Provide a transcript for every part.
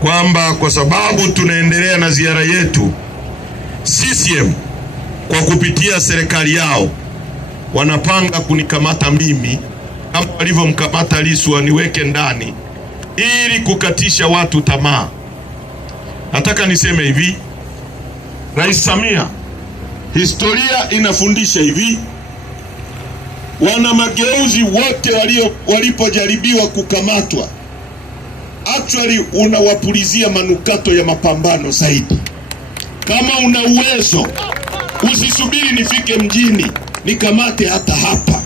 kwamba kwa sababu tunaendelea na ziara yetu, CCM kwa kupitia serikali yao wanapanga kunikamata mimi kama walivyomkamata Lissu, waniweke ndani ili kukatisha watu tamaa. Nataka niseme hivi, Rais Samia, historia inafundisha hivi, wana mageuzi wote walipojaribiwa kukamatwa, actually unawapulizia manukato ya mapambano zaidi. Kama una uwezo, usisubiri nifike mjini nikamate hata hapa,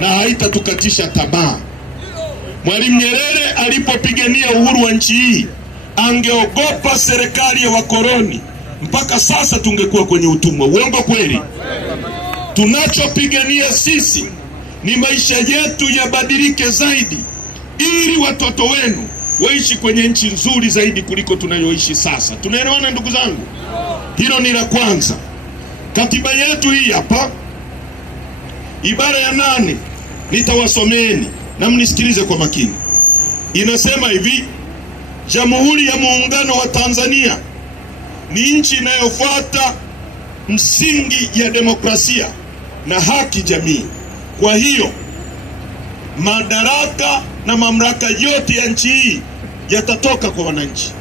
na haitatukatisha tamaa. Mwalimu Nyerere alipopigania uhuru wa nchi hii, angeogopa serikali ya wakoloni, mpaka sasa tungekuwa kwenye utumwa. Uongo kweli? Tunachopigania sisi ni maisha yetu yabadilike zaidi, ili watoto wenu waishi kwenye nchi nzuri zaidi kuliko tunayoishi sasa. Tunaelewana ndugu zangu? Hilo ni la kwanza. Katiba yetu hii hapa, ibara ya 8, nitawasomeni na mnisikilize kwa makini. Inasema hivi: Jamhuri ya Muungano wa Tanzania ni nchi inayofuata msingi ya demokrasia na haki jamii. Kwa hiyo madaraka na mamlaka yote ya nchi hii yatatoka kwa wananchi.